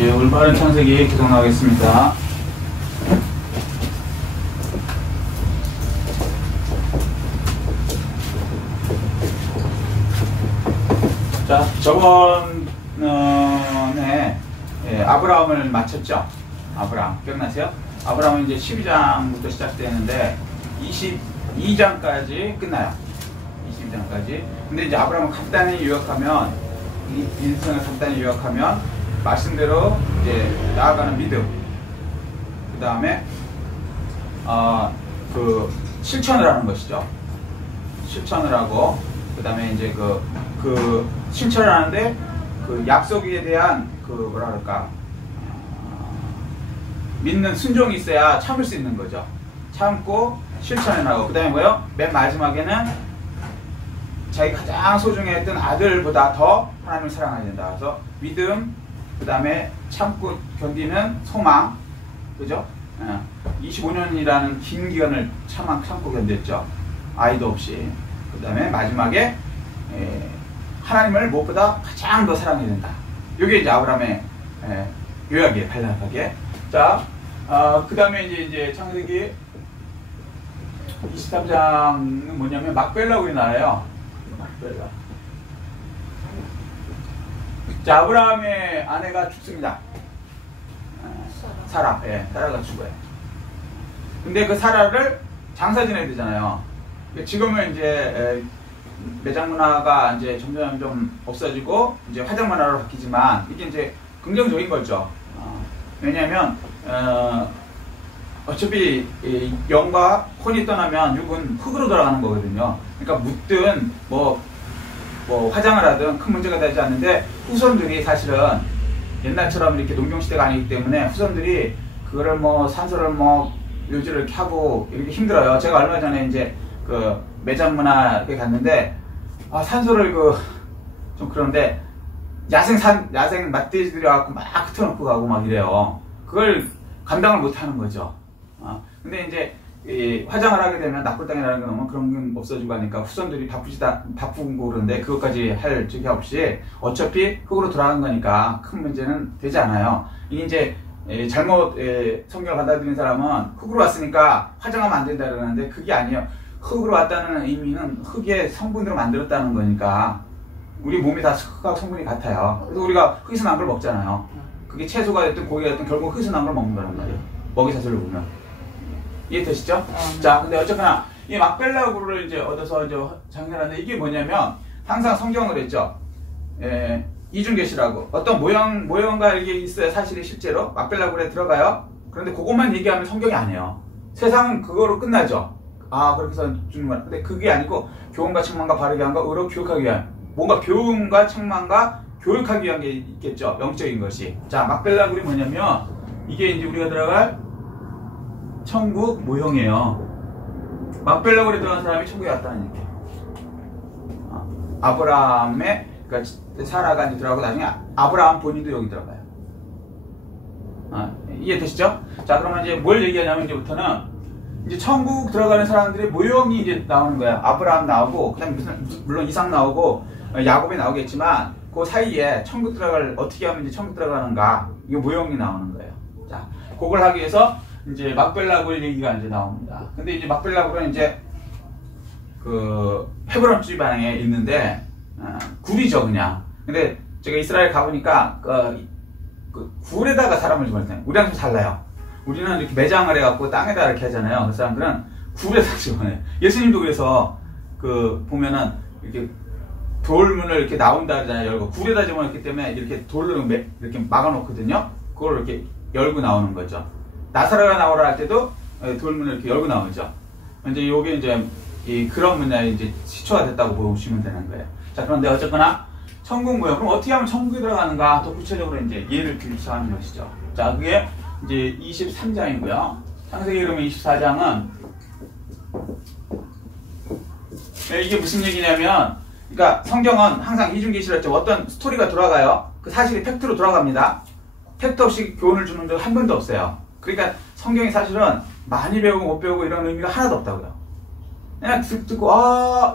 예, 올바른 창세기 계속 나가겠습니다. 자, 저번에 아브라함을 마쳤죠. 아브라함 기억나세요? 아브라함은 이제 12장부터 시작되는데 22장까지 끝나요. 22장까지. 근데 이제 아브라함을 간단히 요약하면, 이 인생을 간단히 요약하면 말씀대로 이제 나아가는 믿음, 그 다음에 그 실천을 하는 것이죠. 실천을 하고, 그 다음에 이제 그 실천을 하는데 그 약속에 대한 그 뭐라 그럴까, 믿는 순종이 있어야 참을 수 있는 거죠. 참고 실천해 나가고, 그 다음에 뭐요? 맨 마지막에는 자기 가장 소중했던 아들보다 더 하나님을 사랑해야 된다. 그래서 믿음, 그 다음에 참고 견디는 소망, 그죠? 25년이라는 긴 기간을 참고 견뎠죠. 아이도 없이. 그 다음에 마지막에 하나님을 무엇보다 가장 더 사랑해야 된다. 이게 이제 아브라함의 요약이에요. 간략하게. 자, 그 다음에 이제 창세기 23장은 뭐냐면 막벨라 우리 나라예요. 막벨라. 자, 아브라함의 아내가 죽습니다. 사라. 예, 사라가 죽어요. 근데 그 사라를 장사 지내야 되잖아요. 지금은 이제 매장 문화가 이제 점점 좀 없어지고 이제 화장 문화로 바뀌지만, 이게 이제 긍정적인 거죠. 왜냐하면 어차피 영과 혼이 떠나면 육은 흙으로 돌아가는 거거든요. 그러니까 묻든 뭐 화장을 하든 큰 문제가 되지 않는데, 후손들이 사실은 옛날처럼 이렇게 농경시대가 아니기 때문에 후손들이 그거를 뭐 산소를 뭐 묘지를 이렇게 하고 이렇게 힘들어요. 제가 얼마 전에 이제 그 매장 문화에 갔는데, 산소를 좀 그런데 야생 멧돼지들이 와갖고 막 흩어놓고 가고 막 이래요. 그걸 감당을 못 하는 거죠. 근데 이제 화장을 하게 되면 납골 땅이라는 게 너무 그런 게 없어지고 하니까 후손들이 바쁘고 그런데 그것까지 할 적이 없이 어차피 흙으로 돌아간 거니까 큰 문제는 되지 않아요. 이게 이제 잘못 성경을 받아들인 사람은 흙으로 왔으니까 화장하면 안 된다 그러는데, 그게 아니에요. 흙으로 왔다는 의미는 흙의 성분으로 만들었다는 거니까 우리 몸이 다 흙하고 성분이 같아요. 그래서 우리가 흙에서 난 걸 먹잖아요. 그게 채소가 됐든 고기가 됐든 결국 흙에서 난 걸 먹는 거란 말이에요. 먹이사슬을 보면. 이해되시죠? 자, 근데 어쨌거나 이 막벨라구를 이제 얻어서 이제 장렬하는데, 이게 뭐냐면 항상 성경을 했죠. 이중계시라고 어떤 모형과 이게 있어야 사실이 실제로 막벨라구에 들어가요. 그런데 그것만 얘기하면 성경이 아니에요. 세상은 그거로 끝나죠. 그렇게 해서 주는 거야. 근데 그게 아니고 교훈과 책망과 바르게 한과 의로 교육하기 위한, 뭔가 교훈과 책망과 교육하기 위한 게 있겠죠. 영적인 것이. 자, 막벨라굴이 뭐냐면 이게 이제 우리가 들어갈 천국 모형이에요. 막벨라굴에 들어간 사람이 천국에 왔다는 얘기. 아브라함의, 그러니까 사라가 이제 들어가고 나중에 아브라함 본인도 여기 들어가요. 이해되시죠? 자, 그러면 이제 뭘 얘기하냐면, 이제부터는 이제 천국 들어가는 사람들의 모형이 이제 나오는 거야. 아브라함 나오고, 그다음에 물론 이삭 나오고, 야곱이 나오겠지만, 그 사이에 천국 들어갈, 어떻게 하면 이제 천국 들어가는가, 이 모형이 나오는 거예요. 자, 그걸 하기 위해서 이제 막벨라굴 얘기가 이제 나옵니다. 근데 이제 막벨라굴은 이제 그 헤브론 지방에 있는데, 굴이죠, 그냥. 근데 제가 이스라엘 가보니까 그 굴에다가 사람을 집어넣어요. 우리랑 좀 달라요. 우리는 이렇게 매장을 해갖고 땅에다 이렇게 하잖아요. 그 사람들은 굴에다 집어넣어요. 예수님도 그래서 보면은 이렇게 돌문을 이렇게 나온다 그러잖아요. 열고 굴에다 집어넣기 때문에 이렇게 돌로 이렇게 막아놓거든요. 그걸 이렇게 열고 나오는 거죠. 나사로가 나오라 할 때도 돌문을 이렇게 열고 나오죠. 이제 요게 이제 그런 문화에 이제 시초가 됐다고 보시면 되는 거예요. 자, 그런데 어쨌거나 천국 모형, 그럼 어떻게 하면 천국에 들어가는가, 더 구체적으로 이제 예를 들기 시작하는 것이죠. 자, 그게 이제 23장이고요. 창세기 그러면 24장은 이게 무슨 얘기냐면, 그러니까 성경은 항상 이중계시를 했죠. 어떤 스토리가 돌아가요. 그 사실이 팩트로 돌아갑니다. 팩트 없이 교훈을 주는 적 한 번도 없어요. 그러니까 성경이 사실은 많이 배우고 못 배우고 이런 의미가 하나도 없다고요. 그냥 듣고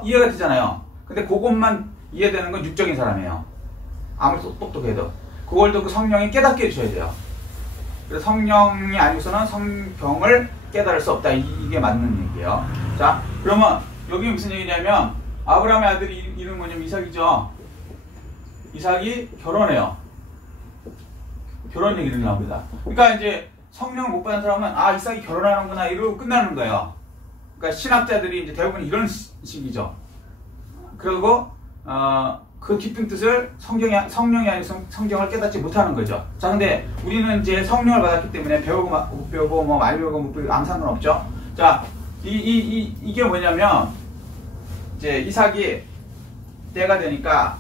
이해가 되잖아요. 근데 그것만 이해되는 건 육적인 사람이에요. 아무리 똑똑해도. 그걸 또 그 성령이 깨닫게 해주셔야 돼요. 그래서 성령이 아니고서는 성경을 깨달을 수 없다. 이게 맞는 얘기예요. 자, 그러면 여기 무슨 얘기냐면 아브라함의 아들 이름 뭐냐면 이삭이죠. 이삭이 결혼해요. 결혼 얘기를 나옵니다. 그러니까 이제 성령을 못 받은 사람은 아 이삭이 결혼하는구나 이러고 끝나는 거예요. 그러니까 신학자들이 이제 대부분 이런 식이죠. 그리고 그 깊은 뜻을 성령이 아닌 성경을 깨닫지 못하는 거죠. 자, 근데 우리는 이제 성령을 받았기 때문에 배우고 못 배우고 뭐 많이 배우고 못 배우고 아무 상관없죠. 자, 이게 뭐냐면 이제 이삭이 때가 되니까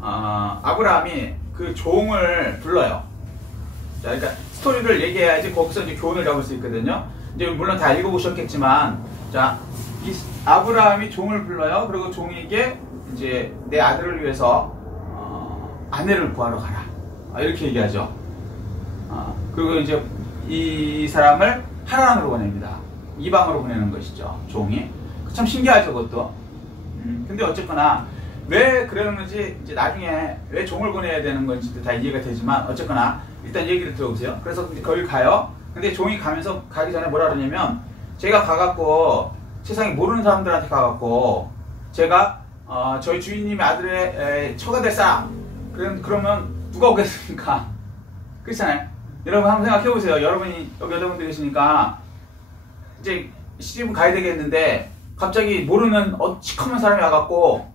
아브라함이 그 종을 불러요. 자, 그러니까 스토리를 얘기해야지 거기서 이제 교훈을 잡을 수 있거든요. 이제 물론 다 읽어보셨겠지만, 자, 아브라함이 종을 불러요. 그리고 종에게 이제 내 아들을 위해서 아내를 구하러 가라. 이렇게 얘기하죠. 그리고 이제 이 사람을 하란으로 보냅니다. 이방으로 보내는 것이죠. 종이. 참 신기하죠, 그것도. 근데 어쨌거나 왜 그러는지 이제 나중에 왜 종을 보내야 되는 건지도 다 이해가 되지만 어쨌거나 일단 얘기를 들어보세요. 그래서 거기 가요. 근데 종이 가면서 가기 전에 뭐라 그러냐면 제가 가갖고 세상에 모르는 사람들한테 가갖고 제가 저희 주인님의 아들의 처가 될 사람 그러면 누가 오겠습니까? 그렇잖아요. 여러분 한번 생각해보세요. 여러분이 여기 여자분들 계시니까 이제 시집은 가야 되겠는데 갑자기 모르는 시커먼 사람이 와갖고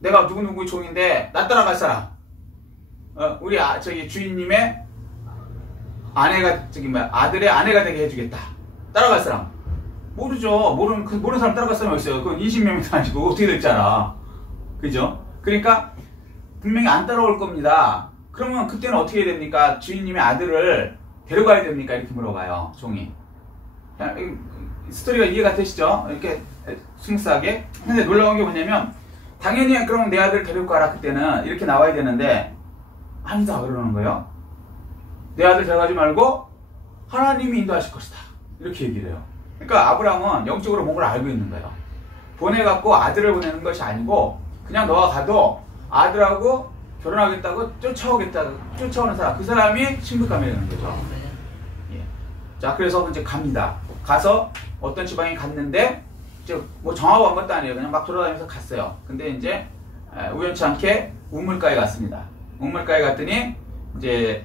내가 누구누구 종인데 나 따라갈 사람 우리 저기 주인님의 아내가 아들의 아내가 되게 해주겠다. 따라갈 사람 모르죠. 모르는 사람 따라갈 사람이 어딨어요. 그건 20명도 아니고 어떻게 될지 알아. 그죠? 그러니까 분명히 안 따라올 겁니다. 그러면 그때는 어떻게 해야 됩니까? 주인님의 아들을 데려가야 됩니까? 이렇게 물어봐요. 종이. 스토리가 이해가 되시죠? 이렇게 스무스하게. 근데 놀라운 게 뭐냐면 당연히 그러면 내 아들을 데리고 가라. 그때는 이렇게 나와야 되는데 아니다 그러는 거예요. 내 아들 데려가지 말고 하나님이 인도하실 것이다. 이렇게 얘기를 해요. 그러니까 아브라함은 영적으로 뭔가를 알고 있는 거예요. 보내갖고 아들을 보내는 것이 아니고 그냥 너가 가도 아들하고 결혼하겠다고 쫓아오는 사람, 그 사람이 신부감이 되는 거죠. 예. 자, 그래서 이제 갑니다. 가서 어떤 지방에 갔는데 이제 뭐 정하고 간 것도 아니에요. 그냥 막 돌아다니면서 갔어요. 근데 이제 우연치 않게 우물가에 갔습니다. 우물가에 갔더니 이제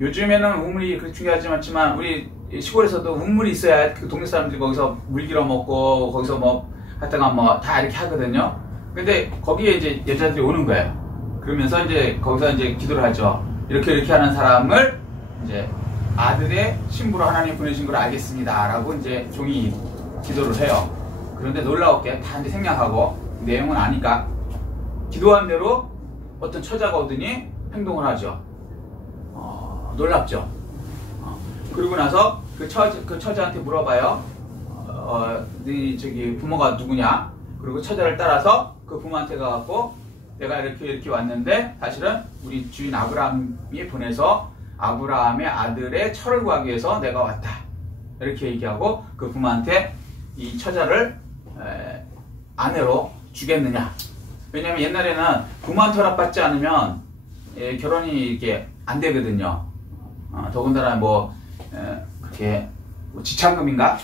요즘에는 우물이 그렇게 중요하지 않지만 우리 시골에서도 우물이 있어야 그 동네 사람들이 거기서 물 길어 먹고 거기서 뭐 하여튼가 뭐 다 이렇게 하거든요. 근데 거기에 이제 여자들이 오는 거예요. 그러면서 이제 거기서 이제 기도를 하죠. 이렇게 하는 사람을 이제 아들의 신부로 하나님 보내신 걸 알겠습니다. 라고 이제 종이 기도를 해요. 그런데 놀라웠게 다 이제 생략하고 내용은 아니까 기도한 대로 어떤 처자가 오더니 행동을 하죠. 놀랍죠. 그러고 나서 그 처자한테 물어봐요. 네 저기 부모가 누구냐? 그리고 처자를 따라서 그 부모한테 가갖고 내가 이렇게 왔는데 사실은 우리 주인 아브라함이 보내서 아브라함의 아들의 철을 구하기 위해서 내가 왔다. 이렇게 얘기하고 그 부모한테 이 처자를 아내로 주겠느냐. 왜냐면 옛날에는 부모한테 허락받지 않으면 결혼이 이렇게 안 되거든요. 더군다나 뭐 그렇게 뭐 지참금인가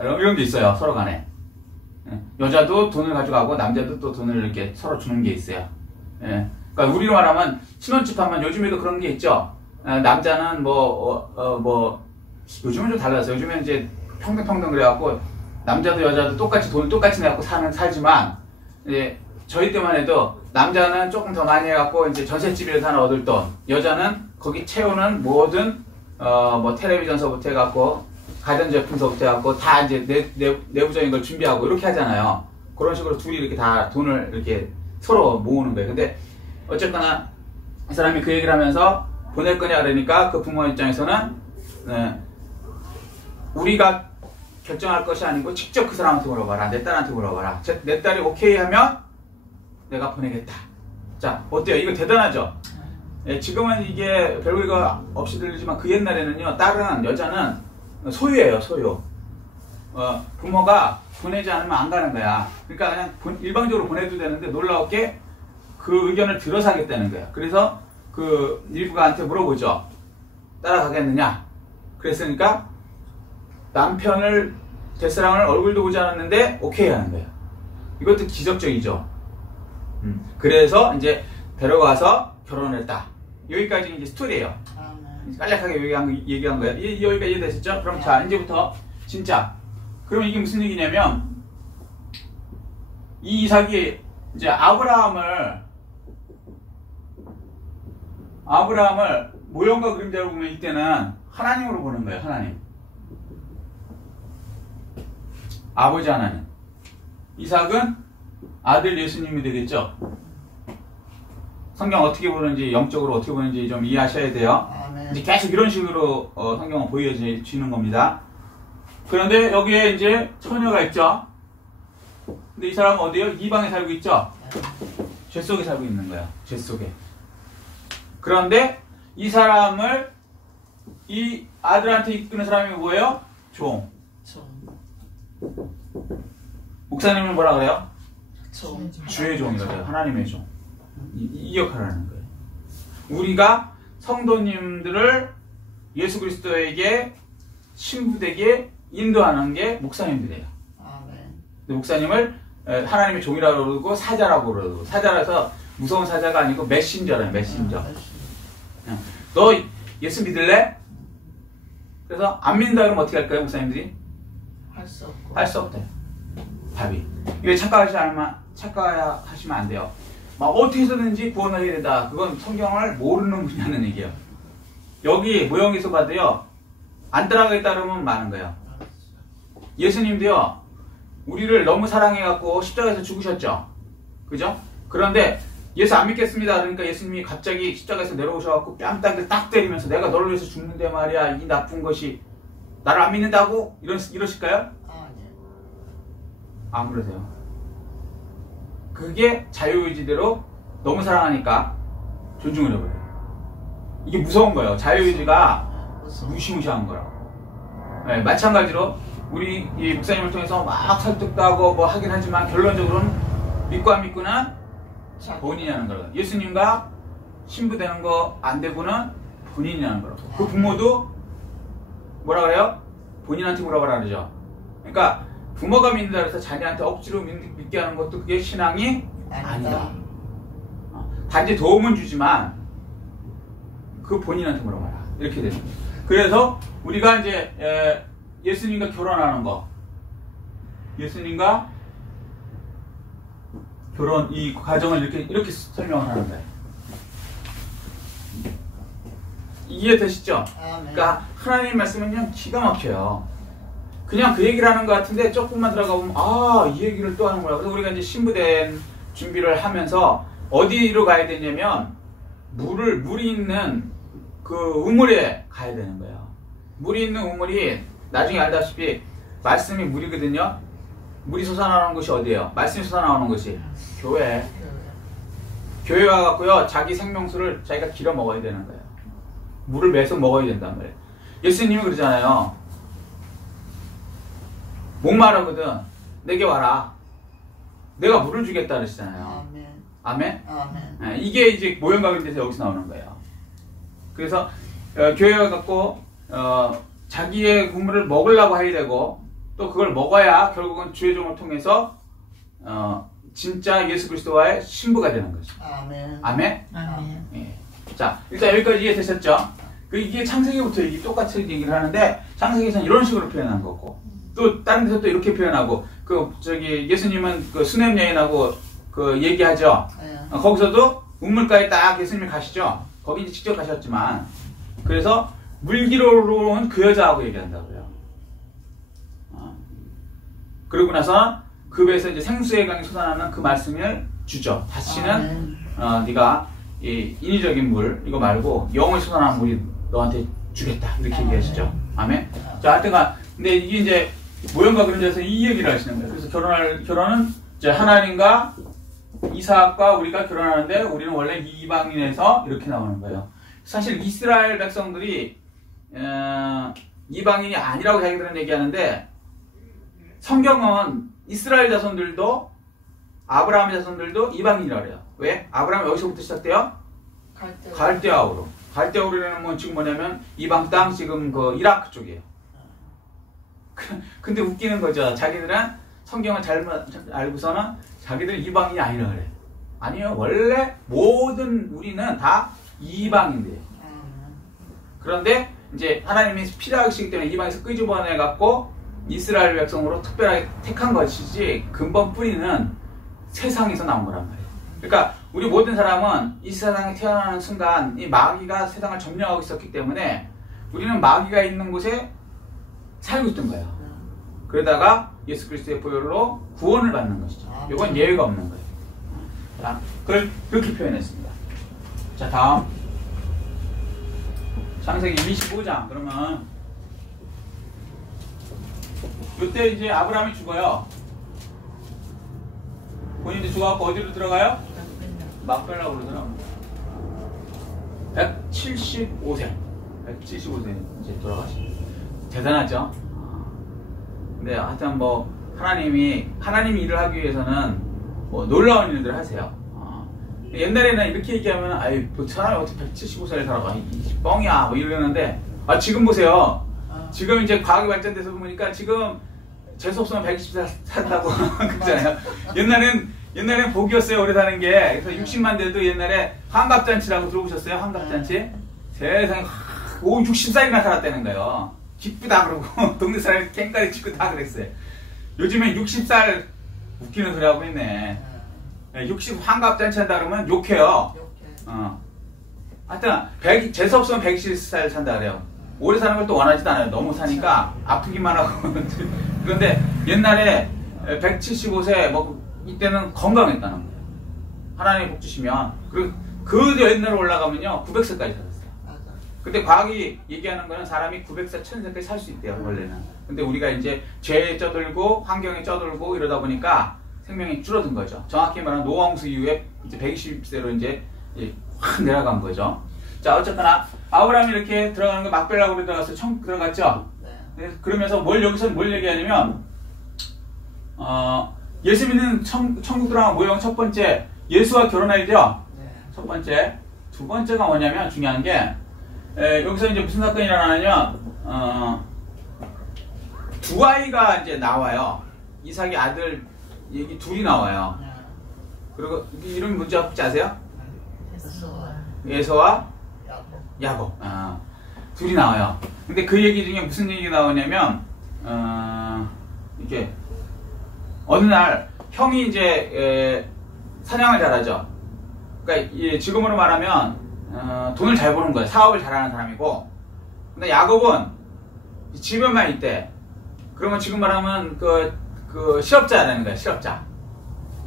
이런 게 있어요. 서로 간에 여자도 돈을 가져가고 남자도 또 돈을 이렇게 서로 주는 게 있어요. 그러니까 우리로 말하면 신혼집 하면 요즘에도 그런 게 있죠. 남자는 뭐 요즘은 좀 달라졌어요. 요즘에는 이제 평등 그래갖고 남자도 여자도 똑같이 돈을 똑같이 내갖고 살지만 이제 저희 때만 해도 남자는 조금 더 많이 해갖고 이제 전셋집에서 하나 얻을 돈, 여자는 거기 채우는 모든 뭐 텔레비전서부터 해갖고 가전제품서부터 해갖고 다 이제 내부적인 걸 준비하고 이렇게 하잖아요. 그런 식으로 둘이 이렇게 다 돈을 이렇게 서로 모으는 거예요. 근데 어쨌거나 이 사람이 그 얘기를 하면서 보낼 거냐 그러니까 그 부모 입장에서는 우리가 결정할 것이 아니고 직접 그 사람한테 물어봐라. 내 딸한테 물어봐라. 내 딸이 오케이 하면 내가 보내겠다. 자, 어때요? 이거 대단하죠? 지금은 이게 별거 이거 없이 들리지만 그 옛날에는요, 딸은, 여자는 소유예요, 소유. 부모가 보내지 않으면 안 가는 거야. 그러니까 그냥 일방적으로 보내도 되는데 놀라웠게 그 의견을 들어서 하겠다는 거야. 그래서 그 리브가한테 물어보죠. 따라가겠느냐? 그랬으니까 남편을 데스랑을 얼굴도 보지 않았는데 오케이 하는 거예요. 이것도 기적적이죠. 그래서 이제 데려가서 결혼을 했다. 여기까지 이제 스토리예요. 간략하게 얘기한 거예요. 여기까지 이해되셨죠? 그럼 자, 이제부터 진짜. 그럼 이게 무슨 얘기냐면, 이 이삭이 이제 아브라함을 모형과 그림자로 보면 이때는 하나님으로 보는 거예요. 하나님. 아버지 하나님. 이삭은 아들 예수님이 되겠죠? 성경 어떻게 보는지, 영적으로 어떻게 보는지 좀 이해하셔야 돼요. 이제 계속 이런 식으로 성경은 보여지는 겁니다. 그런데 여기에 이제 처녀가 있죠. 근데 이 사람은 어디에요? 이방에 살고 있죠. 죄 속에 살고 있는 거야. 죄 속에. 그런데 이 사람을 이 아들한테 이끄는 사람이 뭐예요? 종. 목사님은 뭐라 그래요? 주의 종이라고 해요. 하나님의 종. 이 역할을 하는 거예요. 우리가 성도님들을 예수 그리스도에게 신부되게 인도하는 게 목사님들이에요. 근데 목사님을 하나님의 종이라고 그러고 사자라고 그러고, 사자라서 무서운 사자가 아니고 메신저래요. 메신저. 너 예수 믿을래? 그래서 안 믿는다 그러면 어떻게 할까요? 목사님들이? 할 수 없대. 답이. 이게 착각하시면 안 돼요. 막 어떻게 해서든지 구원을 해야 된다. 그건 성경을 모르는 분이 하는 얘기예요. 여기 모형에서 봐도요, 안 따라가겠다 그러면 많은 거예요. 예수님도요, 우리를 너무 사랑해갖고 십자가에서 죽으셨죠? 그죠? 그런데 예수 안 믿겠습니다. 그러니까 예수님이 갑자기 십자가에서 내려오셔갖고 뺨땅을 딱 때리면서 내가 너를 위해서 죽는데 말이야, 이 나쁜 것이 나를 안 믿는다고? 이러실까요? 안 그러세요. 그게 자유의지대로 너무 사랑하니까 존중을 해버려요. 이게 무서운 거예요. 자유의지가 무시무시한 거라고. 네, 마찬가지로 우리 이 목사님을 통해서 막 설득도 하고 뭐 하긴 하지만 결론적으로는 믿고 안 믿고는 본인이 하는 거라고. 예수님과 신부 되는 거 안 되고는 본인이 하는 거라고. 그 부모도 뭐라 그래요? 본인한테 물어봐라 그러죠. 그러니까 부모가 믿는다 그래서 자녀한테 억지로 믿게 하는 것도 그게 신앙이 아니다. 단지 도움은 주지만 그 본인한테 물어봐라. 이렇게 되는 거예요. 그래서 우리가 이제 예수님과 결혼하는 거, 예수님과 결혼 이 과정을 이렇게 설명을 하는 거예요. 이해되시죠? 그러니까 하나님 말씀은 그냥 기가 막혀요. 그냥 그 얘기를 하는 것 같은데 조금만 들어가 보면 이 얘기를 또 하는구나. 그래서 우리가 이제 신부된 준비를 하면서 어디로 가야 되냐면 물이 있는 그 우물에 가야 되는 거예요. 물이 있는 우물이 나중에 알다시피 말씀이 물이거든요. 물이 솟아나오는 곳이 어디예요? 말씀이 솟아나오는 곳이 교회. 교회 와갖고요, 자기 생명수를 자기가 길어 먹어야 되는 거예요. 물을 매서 먹어야 된단 말이에요. 예수님이 그러잖아요. 목마르거든 내게 와라. 내가 물을 주겠다 그러시잖아요. 아멘? 네, 이게 이제 모형과 그림자에서 여기서 나오는 거예요. 그래서 교회에 와갖고 자기의 국물을 먹으려고 해야 되고 또 그걸 먹어야 결국은 주의 종을 통해서 진짜 예수 그리스도와의 신부가 되는 거죠. 아멘? 예. 자, 일단 여기까지 이해되셨죠? 이게 창세기부터 똑같이 얘기를 하는데 창세기에서는 이런 식으로 표현한 거고 또 다른 데서 또 이렇게 표현하고 예수님은 그 수냄 여인하고 그 얘기하죠. 거기서도 우물가에 딱 예수님이 가시죠. 거기 이제 직접 가셨지만 그래서 물기로운 그 여자하고 얘기한다고요. 그러고 나서 그 배에서 이제 생수의 강이 솟아나는 그 말씀을 주죠. 다시는 네가 이 인위적인 물 이거 말고 영을 솟아나는 물이 너한테 주겠다 이렇게 얘기하시죠. 아멘. 자, 하여튼간 근데 이게 이제 모형과 그림자에서 이 얘기를 하시는 거예요. 그래서 결혼은 이제 하나님과 이삭과 우리가 결혼하는데 우리는 원래 이방인에서 이렇게 나오는 거예요. 사실 이스라엘 백성들이 이방인이 아니라고 자기들은 얘기하는데 성경은 이스라엘 자손들도 아브라함의 자손들도 이방인이라고 그래요. 왜? 아브라함이 여기서부터 시작돼요? 갈대아우르. 갈대아우르라는 건 지금 뭐냐면 이방 땅 지금 그 이라크 쪽이에요. 근데 웃기는 거죠. 자기들은 성경을 잘 알고서는 자기들은 이방인이 아니라 그래. 아니요. 원래 모든 우리는 다 이방인들이에요. 그런데 이제 하나님이 필요하시기 때문에 이방에서 끄집어내 갖고 이스라엘 백성으로 특별하게 택한 것이지 근본 뿌리는 세상에서 나온 거란 말이에요. 그러니까 우리 모든 사람은 이 세상에 태어나는 순간 이 마귀가 세상을 점령하고 있었기 때문에 우리는 마귀가 있는 곳에 살고 있던 거예요. 그러다가 예수 그리스도의 보혈로 구원을 받는 것이죠. 이건 예외가 없는 거예요. 자, 그걸 그렇게 표현했습니다. 자, 다음 창세기 25장. 그러면 이때 이제 아브라함이 죽어요. 본인도 죽어갖고 어디로 들어가요? 막벨라로 들어갑니다. 175세 이제 돌아가십니다. 대단하죠? 근데 하여튼 뭐 하나님이 일을 하기 위해서는 뭐 놀라운 일들을 하세요. 옛날에는 이렇게 얘기하면 아이 그 사람이 어떻게 175세를 살아가 뻥이야 뭐 이러는데 지금 보세요. 지금 이제 과학이 발전돼서 보니까 지금 재수없으면 120살 산다고 그러잖아요. 옛날엔 복이었어요, 오래 사는 게. 그래서 60만 돼도 옛날에 환갑잔치라고 들어보셨어요? 환갑잔치? 세상에 60살이나 살았다는 거예요. 기쁘다 그러고 동네 사람이 깽가리 치고 다 그랬어요. 요즘엔 60살 웃기는 소리 하고 있네. 60 환갑잔치 한다 그러면 욕해요. 하여튼 재수없으면 120살 산다 그래요. 오래 사는 걸 또 원하지도 않아요. 너무 사니까 아프기만 하고. 그런데 옛날에 175세 뭐 이때는 건강했다는 거예요. 하나님이 복 주시면. 그리고 그 옛날로 올라가면요 900세까지 살았어요. 근데 과학이 얘기하는 거는 사람이 900세, 1000세까지 살 수 있대요, 원래는. 근데 우리가 이제 죄에 쩌들고 환경에 쩌들고 이러다 보니까 생명이 줄어든 거죠. 정확히 말하면 노홍수 이후에 이제 120세로 이제 확 내려간 거죠. 자, 어쨌거나 아브라함이 이렇게 들어가는 거 막벨라고 들어가서 천국 들어갔죠. 네. 그러면서 여기서 뭘 얘기하냐면 예수 믿는 천국 들어가는 모형 첫 번째 예수와 결혼하죠. 첫 번째. 두 번째가 뭐냐면 중요한 게 여기서 이제 무슨 사건이 일어나냐면 두 아이가 이제 나와요. 이삭이 아들 얘기 둘이 나와요. 그리고 이름 뭔지 혹시 아세요? 에서와 야곱. 둘이 나와요. 근데 그 얘기 중에 무슨 얘기가 나오냐면 이렇게 어느 날 형이 이제 사냥을 잘하죠. 그러니까 지금으로 말하면 돈을 잘 버는 거예요. 사업을 잘하는 사람이고. 근데 야곱은 집에만 있대. 그러면 지금 말하면 그 실업자라는 거예요. 실업자.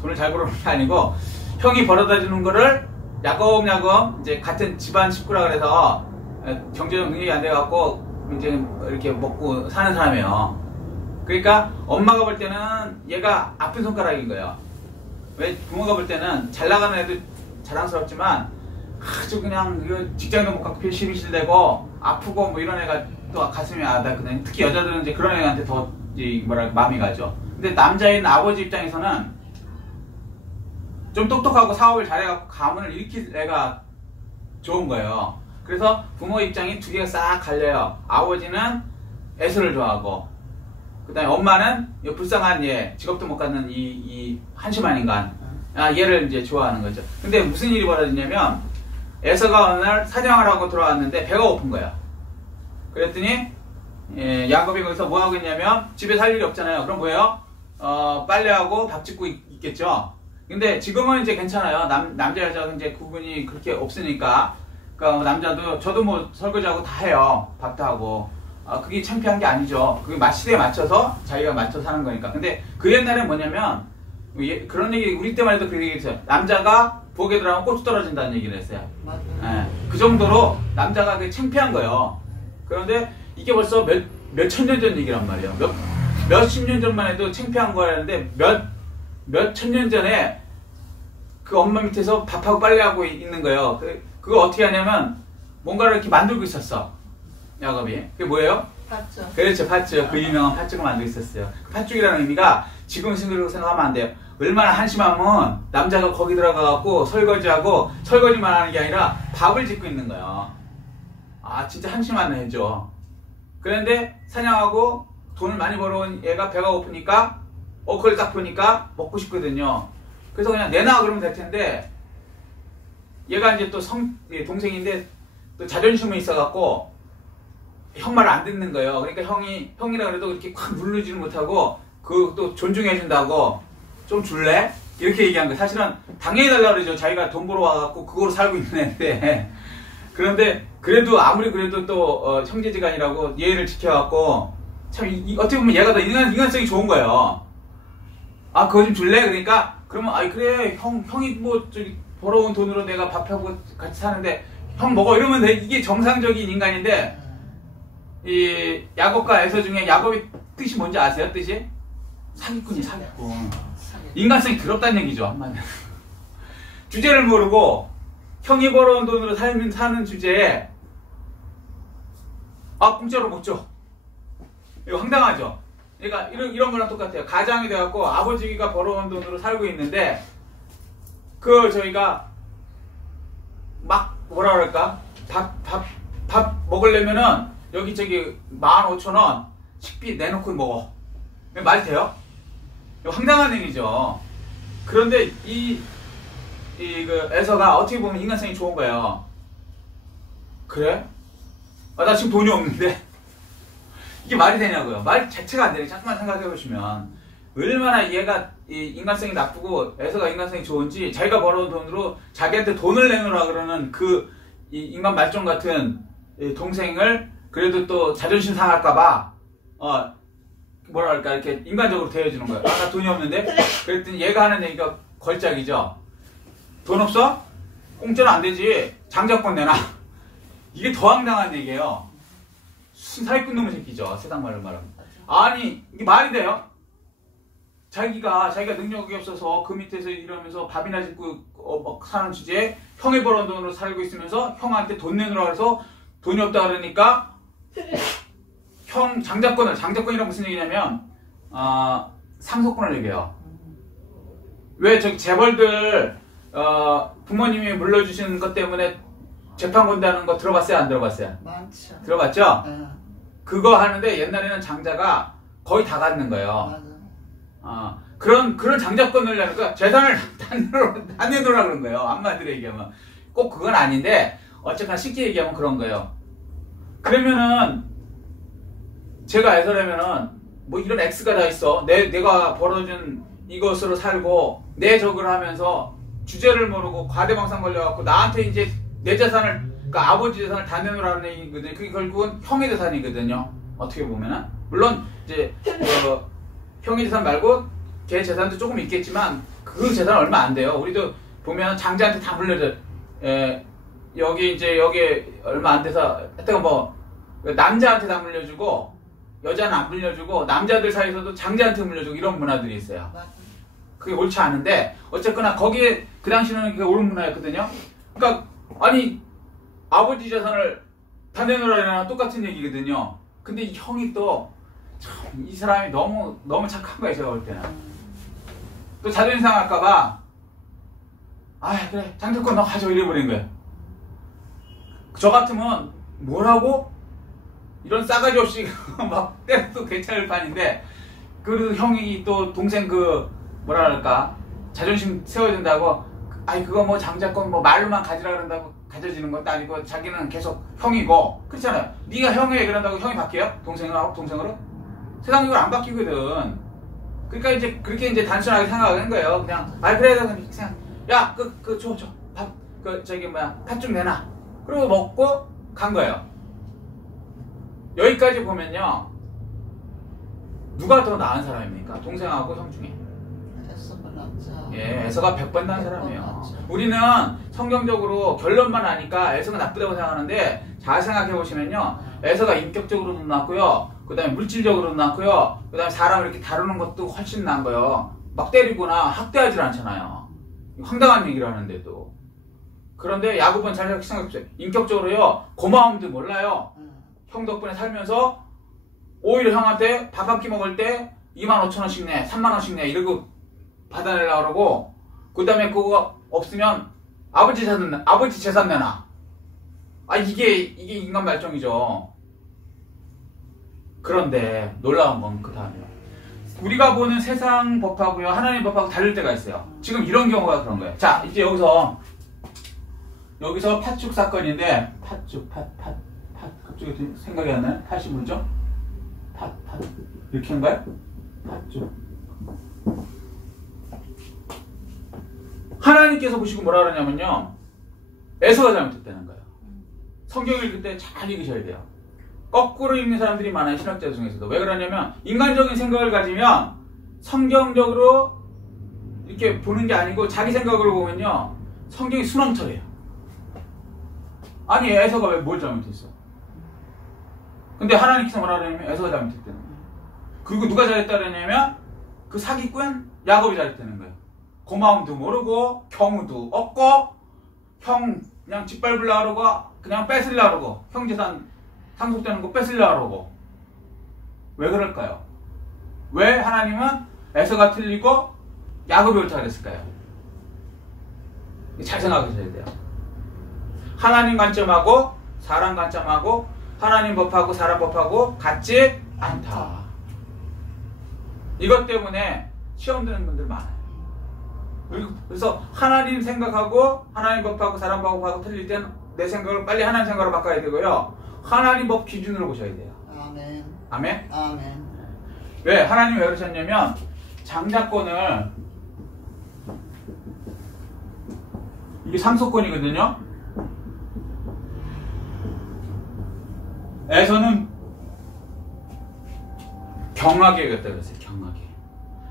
돈을 잘 버는 게 아니고 형이 벌어다 주는 거를 야곱야곱 이제 같은 집안 식구라 그래서 경제적 능력이 안 돼갖고 이제 이렇게 먹고 사는 사람이에요. 그러니까 엄마가 볼 때는 얘가 아픈 손가락인 거예요. 왜 부모가 볼 때는 잘 나가는 애도 자랑스럽지만 아주 그냥 직장도 못 갖고 필시필시되고 아프고 뭐 이런 애가 또 가슴이 아프거든요. 특히 여자들은 이제 그런 애한테 더 뭐랄까 마음이 가죠. 근데 남자인 아버지 입장에서는 좀 똑똑하고 사업을 잘해갖고 가문을 일으킬 애가 좋은 거예요. 그래서 부모 입장이 두 개가 싹 갈려요. 아버지는 에서를 좋아하고 그 다음에 엄마는 불쌍한 직업도 못 갖는 이 한심한 인간 얘를 이제 좋아하는 거죠. 근데 무슨 일이 벌어지냐면 에서가 어느 날 사냥을 하고 돌아왔는데 배가 고픈 거야. 그랬더니 야곱이 거기서 뭐 하고 있냐면 집에 살 일이 없잖아요. 그럼 뭐예요? 빨래하고 밥 짓고 있겠죠. 근데 지금은 이제 괜찮아요. 남자 여자 이제 구분이 그렇게 없으니까. 그러니까 남자도 저도 뭐 설거지하고 다 해요. 밥도 하고. 그게 창피한 게 아니죠. 그게 시대에 맞춰서 자기가 맞춰서 사는 거니까. 근데 그 옛날엔 뭐냐면 그런 얘기 우리 때만 해도 그런 얘기 했어요. 남자가 부엌에 들어가면 고추 떨어진다는 얘기를 했어요. 맞아요. 그 정도로 남자가 그게 창피한 거예요. 그런데 이게 벌써 몇 천 년 전 얘기란 말이에요. 몇십 년 전만 해도 창피한 거였는데 몇 천 년 전에 그 엄마 밑에서 밥하고 빨래하고 있는 거예요. 그거 어떻게 하냐면 뭔가를 이렇게 만들고 있었어. 야곱이. 그게 뭐예요? 팥죽. 그렇죠. 팥죽. 그 유명한 팥죽을 만들고 있었어요. 팥죽이라는 의미가 지금 생각하면 안 돼요. 얼마나 한심하면 남자가 거기 들어가갖고 설거지하고 설거지만 하는 게 아니라 밥을 짓고 있는 거야. 아 진짜 한심한 애죠. 그런데 사냥하고 돈을 많이 벌어온 얘가 배가 고프니까 그걸 딱 보니까 먹고 싶거든요. 그래서 그냥 내놔 그러면 될 텐데 얘가 이제 또 동생인데 또 자존심이 있어갖고 형 말 안 듣는 거예요. 그러니까 형이라 그래도 그렇게 확 누르지는 못하고 그 또 존중해준다고 좀 줄래? 이렇게 얘기한 거예요. 사실은 당연히 달라고 그러죠. 자기가 돈 벌어 와갖고 그거로 살고 있는 애인데 그런데 그래도 아무리 그래도 또 형제지간이라고 예의를 지켜갖고 참 어떻게 보면 얘가 더 인간성이 좋은 거예요. 아 그거 좀 줄래? 그러니까 그러면 아이 그래 형이 뭐 저기 벌어온 돈으로 내가 밥하고 같이 사는데 형 먹어 이러면 돼. 이게 정상적인 인간인데 이 야곱과 에서 중에 야곱의 뜻이 뭔지 아세요? 뜻이? 사기꾼이 사기꾼. 인간성이 더럽다는 얘기죠 한마디로. 주제를 모르고 형이 벌어온 돈으로 사는 주제에 공짜로 못 줘. 이거 황당하죠. 그러니까 이런 거랑 똑같아요. 가장이 돼갖고 아버지가 벌어온 돈으로 살고 있는데 저희가 막 뭐라 그럴까? 밥 먹으려면은 여기 저기 15,000원 식비 내놓고 먹어. 말이 돼요? 이거 황당한 얘기죠. 그런데 그 에서가 어떻게 보면 인간성이 좋은 거예요. 그래? 나 지금 돈이 없는데 이게 말이 되냐고요. 말 자체가 안 되네. 잠깐만 생각해 보시면 얼마나 얘가 인간성이 나쁘고 에서가 인간성이 좋은지 자기가 벌어온 돈으로 자기한테 돈을 내놓으라 그러는 그 인간 말종 같은 동생을 그래도 또 자존심 상할까봐 뭐랄까 이렇게 인간적으로 대해주는 거예요. 나 돈이 없는데? 그랬더니 얘가 하는 얘기가 걸작이죠. 돈 없어? 공짜는 안 되지. 장자권 내놔. 이게 더 황당한 얘기예요. 사기꾼 놈의 새끼죠. 세상 말로 말하면. 아니 이게 말이 돼요? 자기가 능력이 없어서 그 밑에서 일하면서 밥이나 짓고 사는 주제에 형이 벌어온 돈으로 살고 있으면서 형한테 돈 내놓으라 해서 돈이 없다 그러니까 형 장자권이란 무슨 얘기냐면 상속권을 얘기해요. 왜 저기 재벌들 부모님이 물려주신 것 때문에 재판 건다는 거 들어봤어요? 안 들어봤어요? 많죠. 들어봤죠? 네. 그거 하는데 옛날에는 장자가 거의 다 갖는 거예요. 맞아. 그런 장자권을 내니까 재산을 다 내놓으라 그런 거예요. 한마디로 얘기하면. 꼭 그건 아닌데 어쨌거나 쉽게 얘기하면 그런 거예요. 그러면은 제가 애서라면은 뭐 이런 X가 다 있어. 내가 벌어준 이것으로 살고 내 적을 하면서 주제를 모르고 과대망상 걸려갖고 나한테 이제 내 재산을 그러니까 아버지 재산을 다 내놓으라는 얘기거든요. 그게 결국은 형의 재산이거든요. 어떻게 보면은 물론 이제 형의 재산 말고 걔 재산도 조금 있겠지만 그 재산 얼마 안 돼요. 우리도 보면 장자한테 다 물려줘. 여기 얼마 안 돼서 하여튼 뭐 남자한테 다 물려주고 여자는 안 물려주고 남자들 사이에서도 장자한테 물려주고 이런 문화들이 있어요. 그게 옳지 않은데 어쨌거나 거기에 그 당시에는 그게 옳은 문화였거든요. 그러니까 아니 아버지 재산을 다 내놓으라는 똑같은 얘기거든요. 근데 이 형이 또 참 이 사람이 너무 착한 거예요. 제가 볼 때는 또 자존심 상할까봐 그래 장자권 너 가져 이래버린 거예요. 저 같으면 뭐라고? 이런 싸가지 없이 막 때려도 괜찮을 판인데 그래도 형이 또 동생 뭐라 그럴까 자존심 세워야 된다고 그거 뭐 장자권 뭐 말로만 가지라 그런다고 가져지는 것도 아니고 자기는 계속 형이고 그렇잖아요. 네가 형이 그런다고 형이 바뀌어요? 동생으로? 세상 이걸 안 바뀌거든. 그러니까 이제 그렇게 이제 단순하게 생각하는 거예요. 그냥 그래 그냥 야 줘 밥 팥 좀 내놔. 그리고 먹고 간 거예요. 여기까지 보면요. 누가 더 나은 사람입니까? 동생하고 형 중에. 에서가 낫죠. 에서가 100번 나은 사람이에요. 낫죠. 우리는 성경적으로 결론만 아니까 에서가 나쁘다고 생각하는데 잘 생각해 보시면요. 에서가 인격적으로도 낫고요. 그 다음에 물질적으로도 낫고요. 그 다음에 사람을 이렇게 다루는 것도 훨씬 나은 거예요. 막 때리거나 학대하지 않잖아요. 황당한 얘기를 하는데도. 그런데 야곱은 잘 생각해보세요. 인격적으로요. 고마움도 몰라요. 형 덕분에 살면서 오히려 형한테 밥 한 끼 먹을 때 25,000원씩 내, 30,000원씩 내 이러고 받아내려고 그러고, 그 다음에 그거 없으면 아버지 재산 내놔. 아, 이게 인간 말종이죠. 그런데 놀라운 건 그 다음에 우리가 보는 세상 법하고요, 하나님 법하고 다를 때가 있어요. 지금 이런 경우가 그런 거예요. 자, 이제 여기서 팥죽 사건인데, 팥죽, 갑자기 생각이 안 나요? 팥이 뭐죠? 팥. 이렇게 한가요? 팥죽. 하나님께서 보시고 뭐라 그러냐면요, 에서가 잘못했다는 거예요. 성경 읽을 때 잘 읽으셔야 돼요. 거꾸로 읽는 사람들이 많아요, 신학자 중에서도. 왜 그러냐면, 인간적인 생각을 가지면 성경적으로 이렇게 보는 게 아니고 자기 생각으로 보면요, 성경이 수렁터예요. 아니, 에서가 왜 뭘 잘못했어? 근데 하나님께서 뭐라 그러냐면 에서가 잘못했다는 거예요. 그리고 누가 잘했다 그러냐면 그 사기꾼 야곱이 잘했다는 거예요. 고마움도 모르고 경우도 없고 형 그냥 짓밟으려고 그러고 그냥 뺏으려고 그러고 형 재산 상속되는 거 뺏으려고 그러고. 왜 그럴까요? 왜 하나님은 에서가 틀리고 야곱이 옳다 그랬을까요? 잘 생각하셔야 돼요. 하나님 관점하고 사람 관점하고 하나님 법하고 사람 법하고 같지 않다. 이것 때문에 시험 드는 분들 많아요. 그래서 하나님 생각하고 하나님 법하고 사람 법하고 틀릴 땐 내 생각을 빨리 하나님 생각으로 바꿔야 되고요, 하나님 법 기준으로 보셔야 돼요. 아멘. 아멘? 아멘. 왜? 하나님이 왜 그러셨냐면 장자권을, 이게 상속권이거든요. 에서는 경하게 여겼다 그랬어요. 경하게.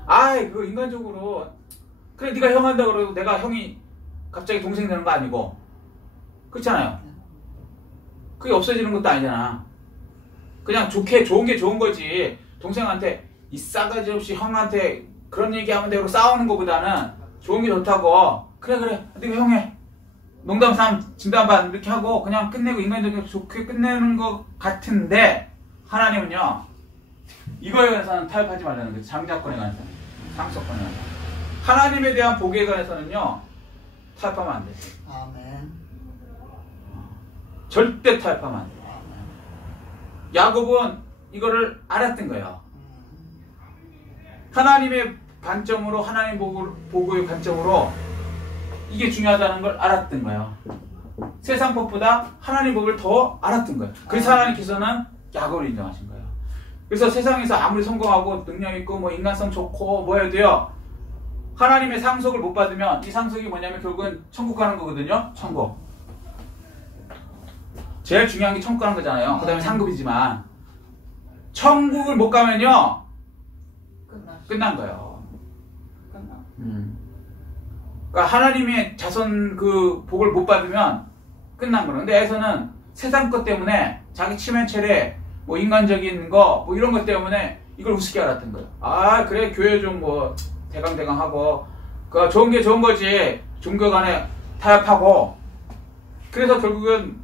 아이, 그거 인간적으로 그래 네가 형 한다고 그러고 내가 형이 갑자기 동생 되는 거 아니고, 그렇잖아요. 그게 없어지는 것도 아니잖아. 그냥 좋은 게 좋은 거지. 동생한테 이 싸가지 없이 형한테 그런 얘기하면 되고 싸우는 것보다는 좋은 게 좋다고. 그래 네가 형해. 농담 삼 진담 반 이렇게 하고 그냥 끝내고 인간적으로 좋게 끝내는 것 같은데, 하나님은요 이거에 관해서는 타협하지 말라는 거예요. 장자권에 관해서는, 상속권에 관해서. 하나님에 대한 복에 관해서는요 타협하면 안 돼요. 아멘. 절대 타협하면 안 돼요. 야곱은 이거를 알았던 거예요. 하나님의 관점으로, 하나님 보고의 관점으로 이게 중요하다는 걸 알았던 거예요. 세상 법보다 하나님 법을 더 알았던 거예요. 그래서 하나님께서는 야곱을 인정하신 거예요. 그래서 세상에서 아무리 성공하고 능력 있고 뭐 인간성 좋고 뭐 해도요, 하나님의 상속을 못 받으면 이 상속이 뭐냐면 결국은 천국 가는 거거든요. 천국. 제일 중요한 게 천국 가는 거잖아요. 그 다음에 상급이지만 천국을 못 가면요 끝난 거예요. 그러니까 하나님의 자손 그 복을 못 받으면 끝난 거예요. 근데 에서는 세상 것 때문에 자기 치면체례 뭐 인간적인 거 뭐 이런 것 때문에 이걸 우습게 알았던 거예요. 아 그래 교회 좀 뭐 대강대강 하고 그 좋은 게 좋은 거지, 종교 간에 타협하고. 그래서 결국은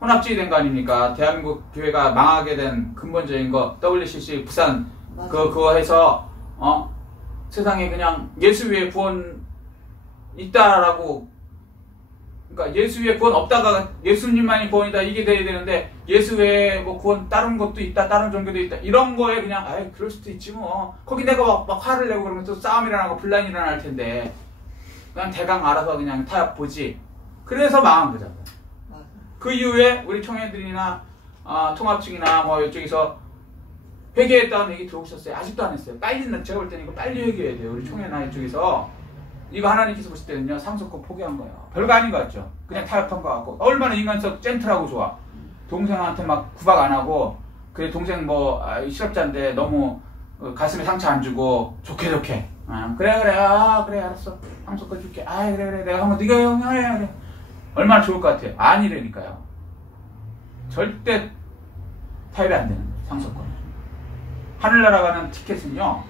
혼합주의 된 거 아닙니까? 대한민국 교회가 망하게 된 근본적인 거, WCC 부산 그거 해서 세상에 그냥 예수 위에 구원 있다라고, 그러니까 예수 위에 구원 없다가 예수님만이 구원이다 이게 돼야 되는데, 예수 외에 뭐 구원 다른 것도 있다, 다른 종교도 있다 이런 거에 그냥 아이 그럴 수도 있지 뭐. 거기 내가 막 화를 내고 그러면 또 싸움이 일어나고 분란이 일어날 텐데 그냥 대강 알아서 그냥 타협 보지. 그래서 망한 거잖아요. 그 이후에 우리 총회들이나 통합층이나 뭐 이쪽에서 회개했다는 얘기 들어오셨어요? 아직도 안 했어요. 빨리, 제가 볼 때는 이거 빨리 회개해야 돼요. 우리 총회나 이쪽에서. 이거 하나님께서 보실 때는요 상속권 포기한 거예요. 별거 아닌 것 같죠? 그냥 타협한 것 같고. 얼마나 인간성 젠틀하고 좋아. 동생한테 막 구박 안 하고, 그래 동생 뭐 실업자인데 너무 가슴에 상처 안 주고 좋게 그래 그래 알았어 상속권 줄게. 그래 내가 한번 네가 형 해. 그래. 얼마나 좋을 것 같아요. 아니라니까요. 절대 타협이 안 되는 거예요. 상속권. 하늘나라 가는 티켓은요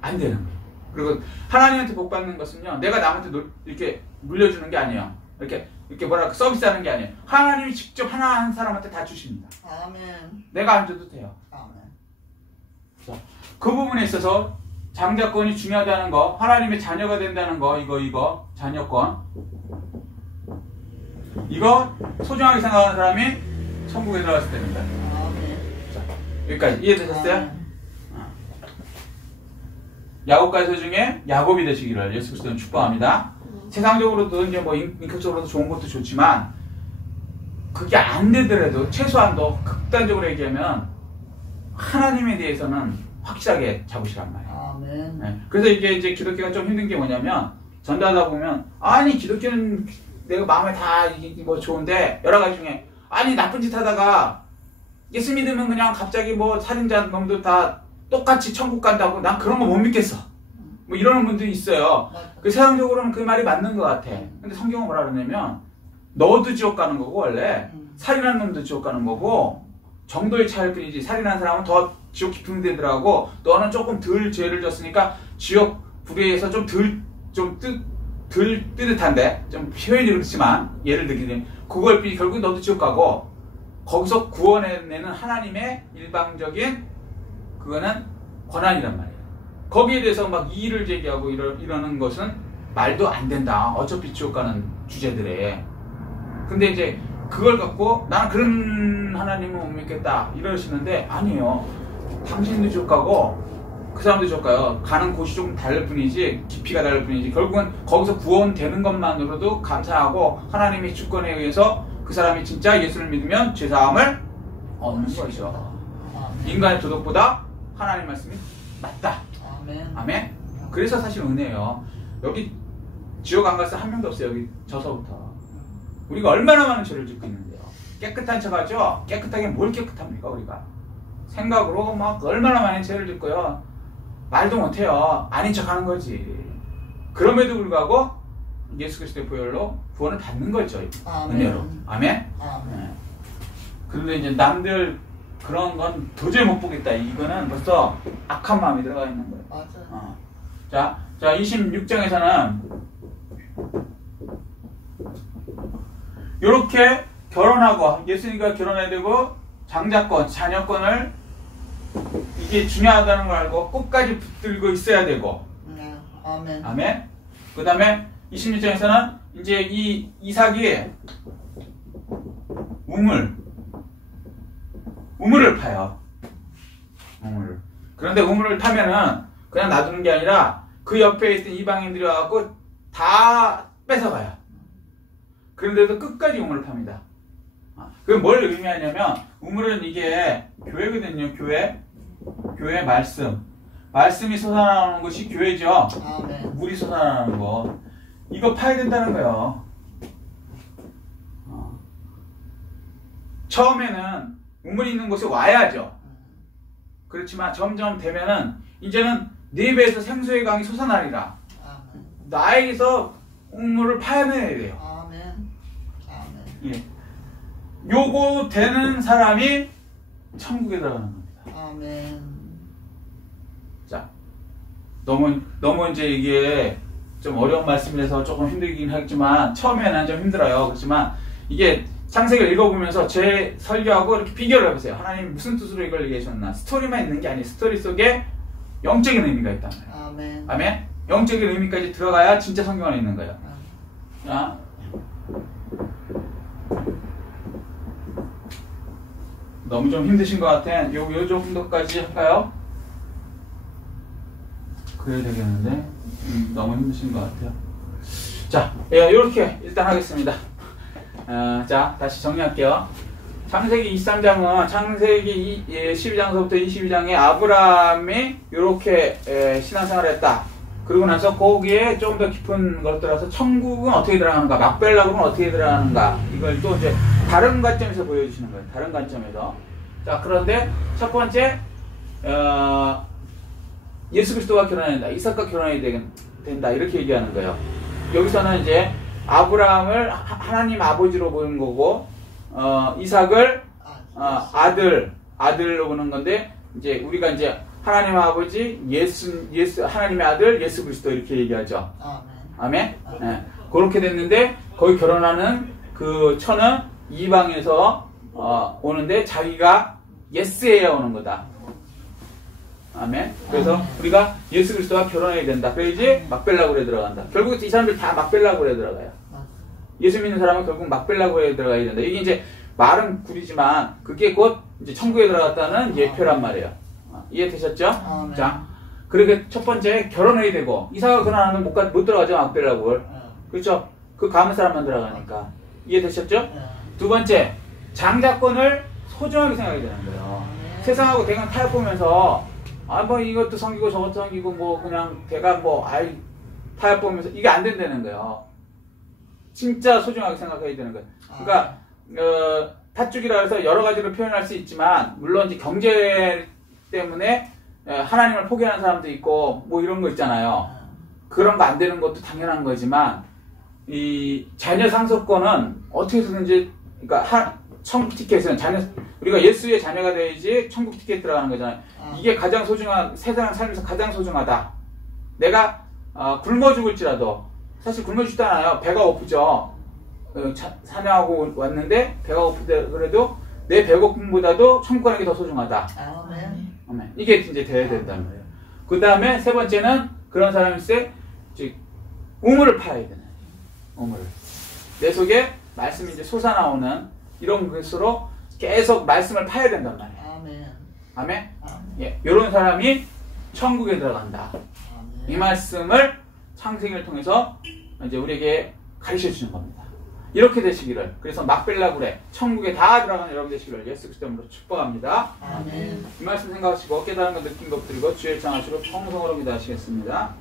안 되는 거예요. 그리고 하나님한테 복 받는 것은요 내가 남한테 이렇게 물려주는 게 아니에요. 이렇게 뭐랄까 서비스하는 게 아니에요. 하나님이 직접 하나 한 사람한테 다 주십니다. 아멘. 내가 안 줘도 돼요. 아멘. 그 부분에 있어서 장자권이 중요하다는 거, 하나님의 자녀가 된다는 거, 이거 자녀권. 이거 소중하게 생각하는 사람이 천국에 들어갔을 때입니다. 자, 여기까지 이해되셨어요? 야곱가서 중에 야곱이 되시기를 예수 그리스도는 축복합니다. 세상적으로도 이제 뭐 인격적으로도 좋은 것도 좋지만 그게 안 되더라도 최소한도 극단적으로 얘기하면 하나님에 대해서는 확실하게 잡으시란 말이에요. 아멘. 네. 그래서 이게 이제 기독교가 좀 힘든 게 뭐냐면 전도하다 보면 아니 기독교는 내가 마음에 다 뭐 좋은데 여러 가지 중에 아니 나쁜 짓 하다가 예수 믿으면 그냥 갑자기 뭐 살인자 놈들 다 똑같이 천국 간다고 난 그런 거 못 믿겠어. 뭐 이러는 분들이 있어요. 그 세상적으로는 그 말이 맞는 것 같아. 근데 성경은 뭐라 그러냐면 너도 지옥 가는 거고 원래 살인한 놈도 지옥 가는 거고 정도의 차이일 뿐이지 살인한 사람은 더 지옥 깊은 데 들어가고 너는 조금 덜 죄를 졌으니까 지옥 불의에서 좀 덜 뜨뜻한데 좀 표현이 그렇지만 예를 들게 되면 그걸 뿐이 결국 너도 지옥 가고 거기서 구원해내는 하나님의 일방적인 그거는 권한이란 말이에요. 거기에 대해서 막 이의를 제기하고 이러는 것은 말도 안 된다. 어차피 지옥 가는 주제들에. 근데 이제 그걸 갖고 나는 그런 하나님은 못 믿겠다 이러시는데 아니에요. 당신도 지옥 가고 그 사람도 지옥 가요. 가는 곳이 좀 다를 뿐이지 깊이가 다를 뿐이지 결국은 거기서 구원되는 것만으로도 감사하고 하나님의 주권에 의해서 그 사람이 진짜 예수를 믿으면 죄사함을 얻는 것이죠. 인간의 도덕보다 하나님 말씀이 맞다. 아멘. 아멘. 그래서 사실 은혜예요. 여기 지옥 안 갔을 한 명도 없어요. 여기 저서부터. 우리가 얼마나 많은 죄를 짓고 있는데요. 깨끗한 척하죠. 깨끗하게 뭘 깨끗합니까 우리가? 생각으로 막 얼마나 많은 죄를 짓고요. 말도 못해요. 아닌 척하는 거지. 그럼에도 불구하고 예수 그리스도의 보혈로 구원을 받는 거죠. 아멘. 은혜로. 아멘. 아멘. 네. 그런데 이제 남들 그런 건 도저히 못 보겠다. 이거는 벌써 악한 마음이 들어가 있는 거예요. 맞아요. 자 26장에서는 이렇게 결혼하고 예수님과 결혼해야 되고 장자권, 자녀권을 이게 중요하다는 걸 알고 끝까지 붙들고 있어야 되고 네. 아멘. 아멘. 그 다음에 26장에서는 이제 이 이삭이 우물을 파요. 우물을. 그런데 우물을 파면은 그냥 놔두는 게 아니라 그 옆에 있던 이방인들이 와갖고 다 뺏어가요. 그런데도 끝까지 우물을 팝니다. 그게 뭘 의미하냐면 우물은 이게 교회거든요. 교회 말씀. 말씀이 솟아나오는 것이 교회죠. 아멘. 물이 솟아나는 거. 이거 파야 된다는 거예요. 처음에는 우물이 있는 곳에 와야죠. 그렇지만 점점 되면은 이제는 네 배에서 생수의 강이 솟아나리라. 아멘. 나에게서 우물을 파야내야 돼요. 아멘. 아멘. 예. 요거 되는 사람이 천국에 들어가는 겁니다. 아멘. 자, 너무 이제 이게 좀 어려운 말씀이라서 조금 힘들긴 하겠지만 처음에는 좀 힘들어요. 그렇지만 이게 창세기를 읽어보면서 제 설교하고 이렇게 비교를 해보세요. 하나님 무슨 뜻으로 이걸 얘기하셨나? 스토리만 있는 게 아니에요. 스토리 속에 영적인 의미가 있단 말이에요. 아멘. 아멘? 영적인 의미까지 들어가야 진짜 성경 안에 있는 거예요. 자, 너무 좀 힘드신 것 같아. 요 정도까지 할까요? 그래야 되겠는데 너무 힘드신 것 같아요. 자, 이렇게 일단 하겠습니다. 자, 다시 정리할게요. 창세기 23장은 창세기 12장서부터 22장에 아브라함이 이렇게 신앙생활을 했다. 그리고 나서 거기에 좀 더 깊은 걸 들어서 천국은 어떻게 들어가는가, 막벨락은 어떻게 들어가는가, 이걸 또 이제 다른 관점에서 보여주시는 거예요. 다른 관점에서. 자, 그런데 첫 번째 예수 그리스도와 결혼해야 된다, 이삭과 결혼해야 된다, 이렇게 얘기하는 거예요. 여기서는 이제 아브라함을 하나님 아버지로 보는 거고, 이삭을 아들로 보는 건데, 이제 우리가 이제 하나님 아버지, 하나님의 아들, 예수 그리스도 이렇게 얘기하죠. 아멘? 네. 그렇게 됐는데, 거기 결혼하는 그 처는 이방에서 오는데, 자기가 예스해야 오는 거다. 아멘. 그래서 아멘. 우리가 예수 그리스도와 결혼해야 된다. 그래야지 막벨라굴에 들어간다. 결국 이 사람들 다 막벨라굴에 들어가요. 맞아. 예수 믿는 사람은 결국 막벨라굴에 들어가야 된다. 이게 이제 말은 구리지만 그게 곧 이제 천국에 들어갔다는 예표란 말이에요. 이해되셨죠? 아멘. 자, 그렇게 첫 번째 결혼해야 되고 이사가 결혼하면 못 들어가죠. 막벨라굴. 그렇죠? 그 가문 사람만 들어가니까. 이해되셨죠? 두 번째, 장자권을 소중하게 생각해야 되는 거예요. 세상하고 대강 타협보면서 뭐 이것도 섬기고 저것도 섬기고 뭐 그냥 대강 뭐 타협보면서 이게 안 된다는 거예요. 진짜 소중하게 생각해야 되는 거예요. 그러니까 팥죽이라 해서 여러 가지로 표현할 수 있지만 물론 이제 경제 때문에 하나님을 포기하는 사람도 있고 뭐 이런 거 있잖아요. 그런 거 안 되는 것도 당연한 거지만 이 자녀 상속권은 어떻게 해서든지 그러니까 천국 티켓은 우리가 예수의 자녀가 돼야지 천국 티켓 들어가는 거잖아요. 이게 가장 소중한 세상 살면서 가장 소중하다. 내가 굶어 죽을지라도 사실 굶어 죽지도 않아요. 배가 고프죠. 사냥하고 왔는데 배가 고프더라도 내 배고픔보다도 천국 가는 게 더 소중하다. 아멘. 이게 이제 돼야 된다는 거예요. 그 다음에 세 번째는 그런 사람이 있을 때 우물을 파야 되는 우물을. 내 속에 말씀이 이제 솟아나오는 이런 것으로 계속 말씀을 파야 된단 말이에요. 아멘. 예, 이런 사람이 천국에 들어간다. 이 말씀을 창세기를 통해서 이제 우리에게 가르쳐 주는 겁니다. 이렇게 되시기를. 그래서 막벨라굴에 천국에 다 들어가는 여러분 되시기를 예수 그리스도 이름으로 축복합니다. 아멘. 이 말씀 생각하시고 깨달은 것 느낀 것 드리고 주의 일창하시고 평성으로 기도하시겠습니다.